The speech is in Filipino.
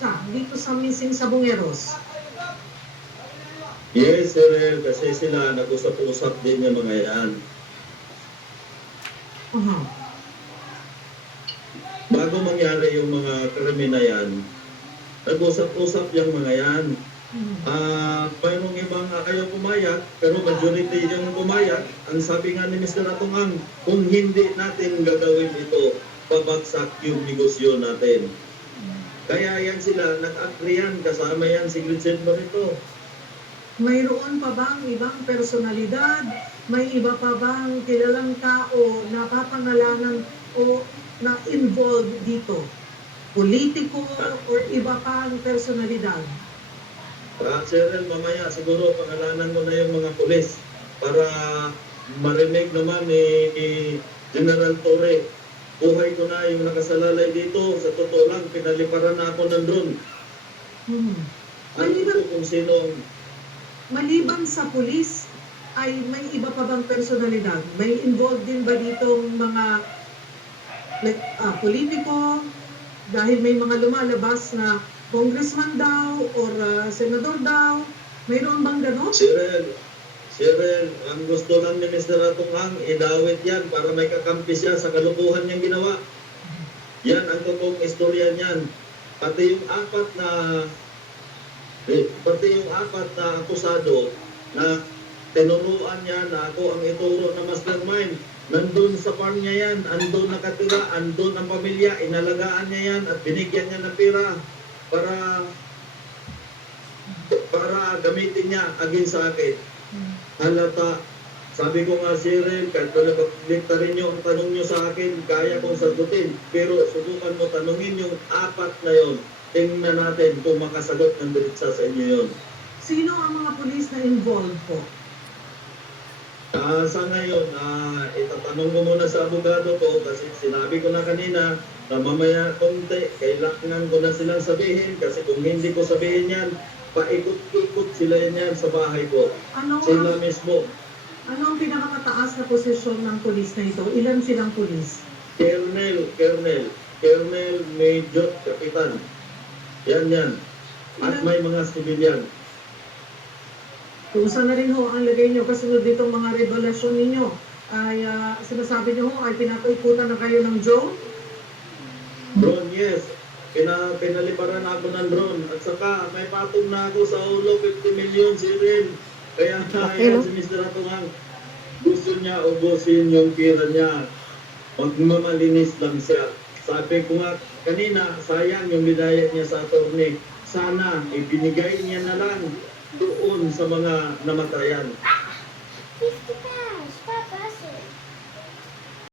siya dito sa missing Sabongeros? Yes, sir, kasi sila nag-usap-usap din yung mga yan. Bago mangyari yung mga krimen na yan, nag-usap-usap yung mga yan. Mayroong ibang ayaw pumayag, pero majority yung pumayag. Ang sabi nga ni Mr. Atungang, kung hindi natin gagawin ito, babagsak yung negosyo natin. Kaya yan sila, nag-agree yan, kasama yan si Gritzenber ito. Mayroon pa bang ibang personalidad? May iba pa bang kilalang tao na papangalanan o na involved dito? Politiko o iba pang personalidad? Sir, mamaya siguro pangalanan mo na yung mga pulis para marinig naman ni General Torre. Buhay ko na yung nakasalalay dito. Sa totoo lang, pinaliparan na ako ng drone. Alam ko kung sino. Maliban sa pulis, ay may iba pa bang personalidad? May involved din ba ditong mga politiko? Dahil may mga lumalabas na congressman daw or senador daw. Mayroon bang gano'n? Cyril, ang gusto lang ni Mr. Atungang, idawit yan para may kakampi siya sa kalukuhan niyang ginawa. Yan ang totoong istorya niyan. Pati yung apat na akusado na tinuruan niya na ako ang ituro na mastermind. Nandun sa farm niya yan, andun nakatira, andun ang pamilya, inalagaan niya yan at binigyan niya ng pera para gamitin niya against sa akin. Halata. Sabi ko nga, Cyril, kahit na napaglikta rin yung tanong nyo sa akin, kaya kong sagutin. Pero subukan mo tanungin yung apat na yon. Tingnan natin kung makasagot ng diretsa sa inyo yon. Sino ang mga pulis na involved po? Sa ngayon, itatanong ko muna sa abogado ko kasi sinabi ko na kanina na mamaya konti, kailangan ko na silang sabihin kasi kung hindi ko sabihin yan, paikot-ikot sila yan sa bahay ko. Sila mismo. Ano ang pinakamataas na posisyon ng pulis na ito? Ilan silang pulis? Colonel, Major, Kapitan. Yan. At may mga sibilyan. Kung saan na rin ho ang lagay nyo, kasunod ditong mga revelasyon ninyo, ay sinasabi nyo ho ay pinapaikutan na kayo ng drone? Drone, yes. Pinaliparan ako ng drone. At saka may patong na ako sa ulo, 50 million, Cyril. Kaya yan si Mr. Atungang, gusto niya ubusin yung pira niya. Magmamalinis lang siya. Sabi ko nga kanina, sayang yung binayad niya sa attorney. Sana ibinigay niya na lang doon sa mga namatayan.